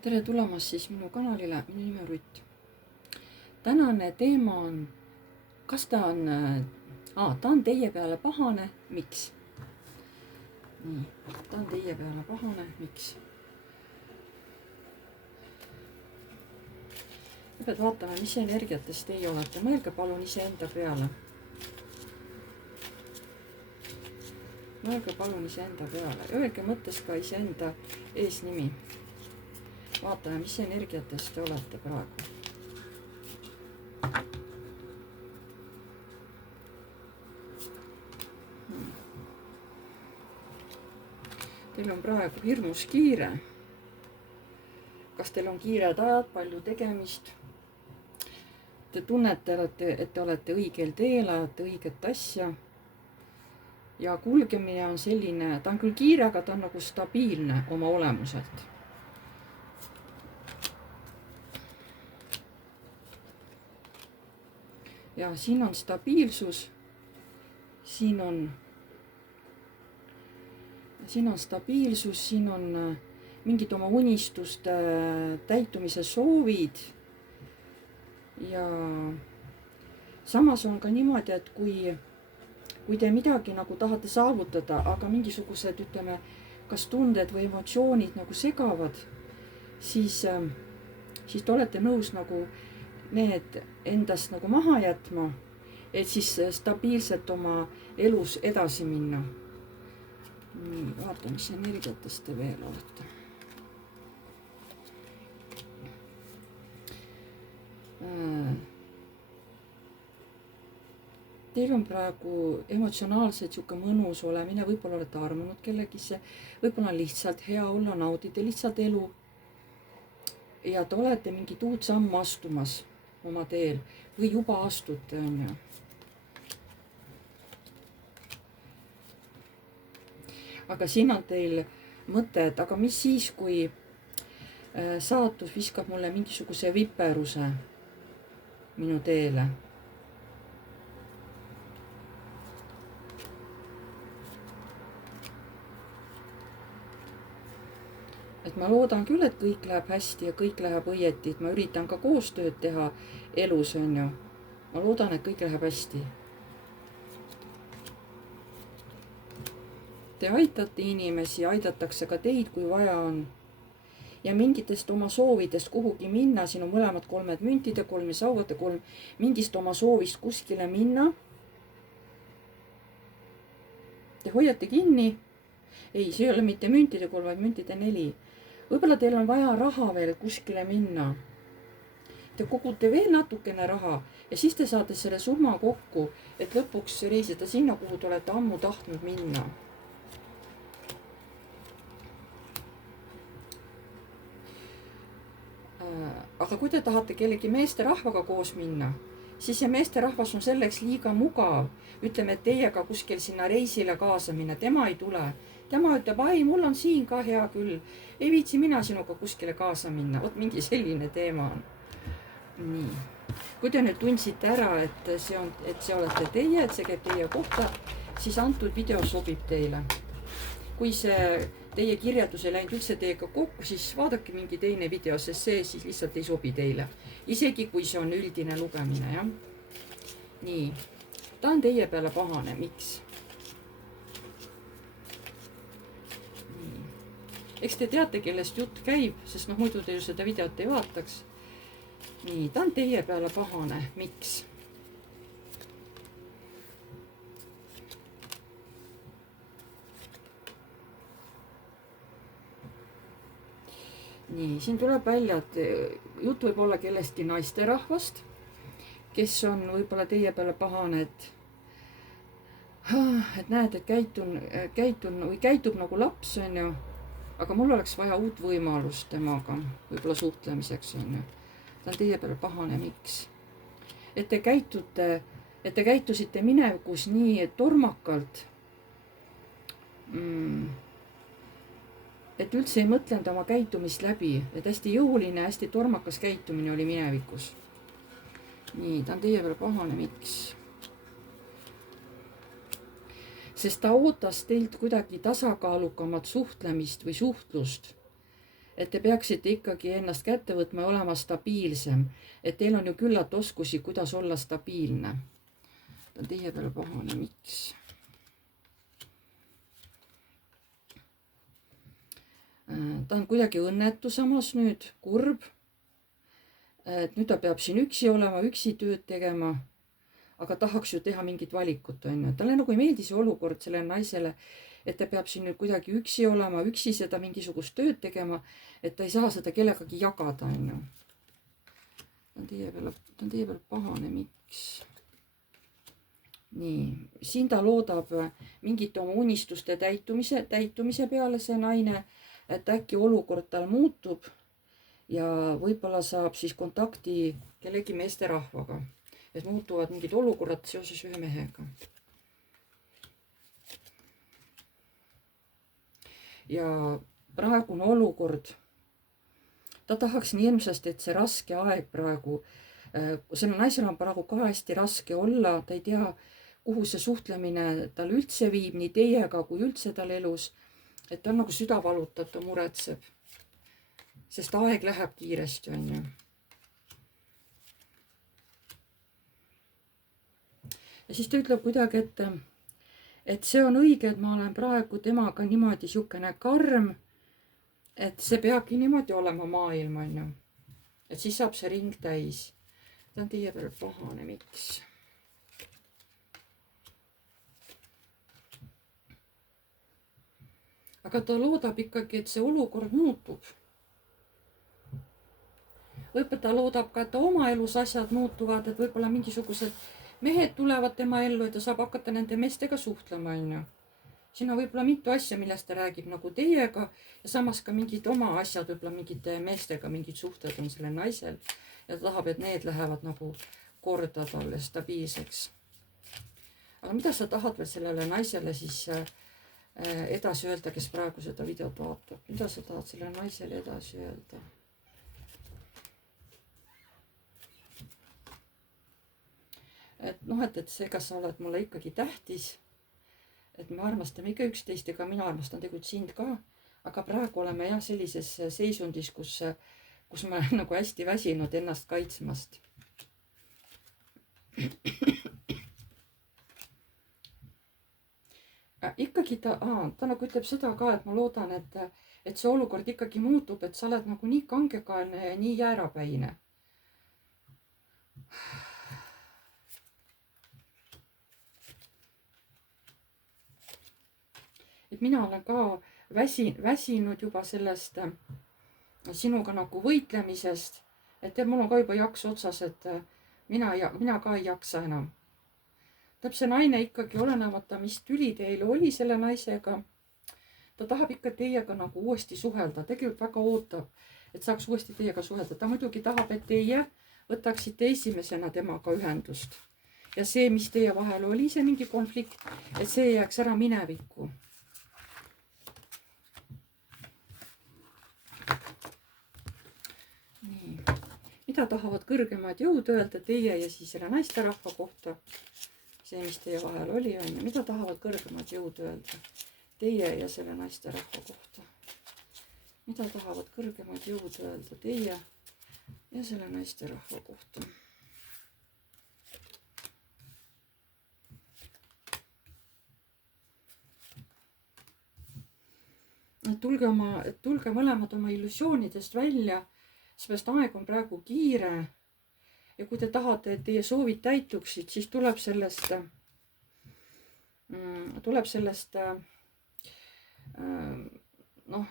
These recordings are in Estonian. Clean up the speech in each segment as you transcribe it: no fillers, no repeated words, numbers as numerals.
Tere tulemast siis minu kanalile, minu nimi on Rutt. Tänane teema on, kas ta on teie peale pahane, miks? Nii, ta on teie peale pahane, miks? Me pead vaatama, mis energiates teie olete. Mõelge palun iseenda peale. Mõelge palun iseenda peale. Öelge mõttes ka iseenda eesnimi. Vaatame, mis energiates te olete praegu. Teil on praegu hirmus kiire. Kas teil on kiired ajad, palju tegemist? Te tunnete, et te olete õigel teel, ajate õiget asja. Ja kulgemine on selline, ta on küll kiire, aga ta on nagu stabiilne oma olemuselt. Ja siin on stabiilsus, siin on stabiilsus, siin on mingid oma unistuste täitumise soovid. Ja samas on ka niimoodi, et kui te midagi nagu tahate saavutada, aga mingisugused, ütleme, kas tunded või emotsioonid nagu segavad, siis te olete nõus nagu need endast nagu maha jätma, et siis stabiilselt oma elus edasi minna. Nii, vaata, mis energiatest te veel olete. Teil on praegu emotsionaalselt siuke mõnus olemine, võib-olla olete armunud kellegisse, võib-olla on lihtsalt hea olla, naudite lihtsalt elu. Ja te olete mingit uut sammu astumas oma teel või juba astute, on ju. Aga siin on teil mõte, et aga mis siis, kui saatus viskab mulle mingisuguse viperuse minu teele. Et ma loodan küll, et kõik läheb hästi ja kõik läheb õieti, et ma üritan ka koostööd teha elus, on ju. Ma loodan, et kõik läheb hästi. Te aitate inimesi, aidatakse ka teid, kui vaja on. Ja mingitest oma soovidest kuhugi minna, siin on mõlemad 3 müntide, 3 sauvate, 3 mingist oma soovist kuskile minna. Te hoiate kinni. Ei, see ei ole mitte müntide 3, vaid müntide 4. Võib-olla teil on vaja raha veel kuskile minna. Te kogute veel natukene raha ja siis te saate selle summa kokku, et lõpuks reisida sinna, kuhu te olete ammu tahtnud minna. Aga kui te tahate kellegi meesterahvaga koos minna, siis see meesterahvas on selleks liiga mugav. Ütleme, et teiega kuskil sinna reisile kaasa minna, tema ei tule. Tema ütleb, ai, mul on siin ka hea küll. Ei viitsi mina sinuga kuskile kaasa minna. Vot mingi selline teema on. Nii. Kui te nüüd tundsite ära, et see olete teie, et see käib teie kohta, siis antud video sobib teile. Kui see teie kirjeldus ei läinud üldse teiega kokku, siis vaadake mingi teine video, sest see siis lihtsalt ei sobi teile. Isegi kui see on üldine lugemine, jah. Nii. Ta on teie peale pahane. Miks? Eks te teate, kellest jutt käib, sest muidu te ju seda videot ei vaataks. Nii, ta on teie peale pahane. Miks? Nii, siin tuleb välja, et jutt võib olla kellestki naisterahvast, kes on võib-olla teie peale pahane, et näed, et käitub nagu laps, on ju. Aga mul oleks vaja uut võimalust temaga, võib-olla suhtlemiseks, on ju. Ta on teie peale pahane. Miks? Et te käitusite minevikus nii tormakalt, et üldse ei mõtlenud oma käitumist läbi, et hästi jõuline, hästi tormakas käitumine oli minevikus. Nii, ta on teie peale pahane. Miks? Sest ta ootas teilt kuidagi tasakaalukamat suhtlemist või suhtlust. et te peaksite ikkagi ennast kätte võtma ja olema stabiilsem. Et teil on ju küllalt oskusi, kuidas olla stabiilne. Ta on teie peale pahane, miks? Ta on kuidagi õnnetu samas nüüd, kurb. Et nüüd ta peab siin üksi olema, üksi tööd tegema. Aga tahaks ju teha mingit valikut, on ju. Talle nagu ei meeldi see olukord sellele naisele, et ta peab siin nüüd kuidagi üksi olema, üksi seda mingisugust tööd tegema, et ta ei saa seda kellegagi jagada, on ju. Ta on teie peale pahane, miks? Nii, siin ta loodab mingite oma unistuste täitumise peale see naine, et äkki olukord tal muutub ja võib-olla saab siis kontakti kellegi meesterahvaga. Et muutuvad mingid olukorrad seoses ühe mehega. Ja praegune olukord, ta tahaks nii hirmsasti, et see raske aeg praegu, selle naisel on praegu ka hästi raske olla, ta ei tea, kuhu see suhtlemine tal üldse viib, nii teiega kui üldse tal elus, et ta on nagu süda valutab, ta muretseb, sest aeg läheb kiiresti, on ju. Ja siis ta ütleb kuidagi, et see on õige, et ma olen praegu temaga niimoodi siukene karm, et see peabki niimoodi olema maailm, on ju. Et siis saab see ring täis. Ta on teie peale pahane, miks? Aga ta loodab ikkagi, et see olukord muutub. Võib-olla ta loodab ka, et oma elus asjad muutuvad, et võib-olla mingisugused mehed tulevad tema ellu, et ta saab hakata nende meestega suhtlema, on ju. Siin on võib-olla mitu asja, millest ta räägib nagu teiega ja samas ka mingid oma asjad, võib-olla mingite meestega, mingid suhted on selle naisel ja ta tahab, et need lähevad nagu korda talle stabiilseks. Aga mida sa tahad veel sellele naisele siis edasi öelda, kes praegu seda videot vaatab? Mida sa tahad sellele naisele edasi öelda? Et noh, et see, kas sa oled mulle ikkagi tähtis, et me armastame ikka üksteist, ega mina armastan tegelikult sind ka, aga praegu oleme jah sellises seisundis, kus ma olen nagu hästi väsinud ennast kaitsmast. Ikkagi ta nagu ütleb seda ka, et ma loodan, et see olukord ikkagi muutub, et sa oled nagu nii kangekaelne ja nii jäärapäine. Et mina olen ka väsinud juba sellest sinuga nagu võitlemisest, et mul on ka juba jaks otsas, et mina ka ei jaksa enam. Tähendab, see naine ikkagi olenemata, mis tüli teil oli selle naisega, ta tahab ikka teiega nagu uuesti suhelda, tegelikult väga ootab, et saaks uuesti teiega suhelda. Ta muidugi tahab, et teie võtaksite esimesena temaga ühendust. Ja see, mis teie vahel oli, see mingi konflikt, et see jääks ära minevikku. Nii. Mida tahavad kõrgemad jõud öelda teie ja siis selle naisterahva kohta? See, mis teie vahel oli, on ju. Mida tahavad kõrgemad jõud öelda teie ja selle naisterahva kohta? Mida tahavad kõrgemad jõud öelda teie ja selle naisterahva kohta? Tulge mõlemad oma illusioonidest välja, seepärast aeg on praegu kiire. Ja kui te tahate, et teie soovid täituksid, siis tuleb sellest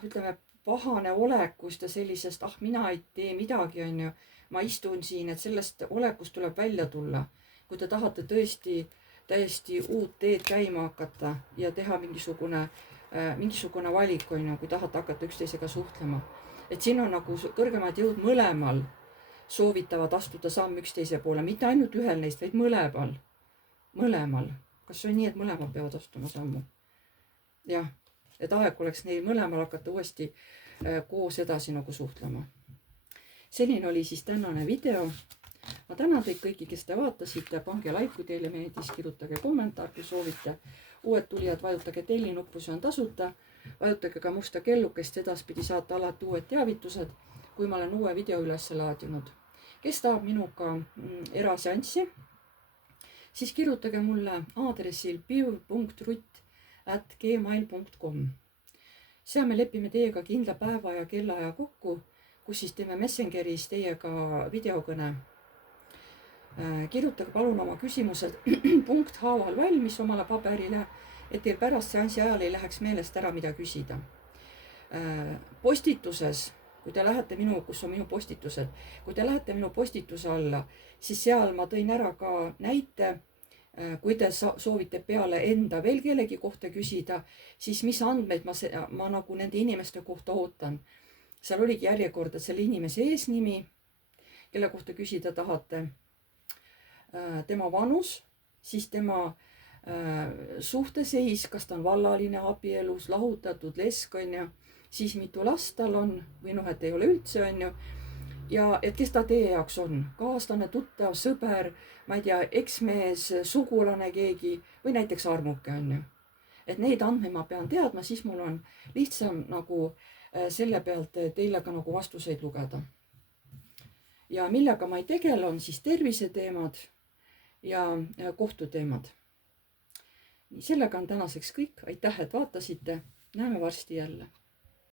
ütleme, pahane olekust ja sellisest, mina ei tee midagi, on ju. Ma istun siin, et sellest olekust tuleb välja tulla. Kui te tahate tõesti täiesti uut teed käima hakata ja teha mingisugune valik, on ju, kui tahate hakata üksteisega suhtlema. Et siin on nagu kõrgemad jõud mõlemal soovitavad astuda samm üksteise poole, mitte ainult ühel neist, vaid mõlemal. Kas see on nii, et mõlemad peavad astuma sammu? Jah, et aeg oleks neil mõlemal hakata uuesti koos edasi nagu suhtlema. Selline oli siis tänane video. Ma tänan teid kõiki, kes te vaatasite. Pange like, kui teile meeldis, kirjutage kommentaar, kui soovite. Uued tulijad, vajutage tellinuppu, see on tasuta. vajutage ka musta kellukest, edaspidi saate alati uued teavitused, kui ma olen uue video üles laadinud. Kes tahab minuga eraseanssi, siis kirjutage mulle aadressil piv.rutt@gmail.com. seal me lepime teiega kindla päeva ja kellaaja kokku, kus siis teeme Messengeris teiega videokõne. Kirjutage palun oma küsimused punkthaaval valmis omale paberile, et teil pärast seansi ajal ei läheks meelest ära, mida küsida. Postituses, kui te lähete kus on minu postitused, kui te lähete minu postituse alla, siis seal ma tõin ära ka näite, kui te soovite peale enda veel kellegi kohta küsida, siis mis andmeid ma nagu nende inimeste kohta ootan. Seal oligi järjekorda selle inimese eesnimi, kelle kohta küsida tahate, tema vanus, siis tema suhteseis, kas ta on vallaline, abielus, lahutatud, lesk on ju, siis mitu last tal on või et ei ole üldse on ju, ja et kes ta teie jaoks on, kaaslane, tuttav, sõber, ma ei tea, eksmees, sugulane keegi või näiteks armuke on ju. Et neid andmeid ma pean teadma, siis mul on lihtsam nagu selle pealt teile ka nagu vastuseid lugeda. Ja millega ma ei tegele, on siis terviseteemad ja kohtuteemad. Sellega on tänaseks kõik. Aitäh, et vaatasite. Näeme varsti jälle.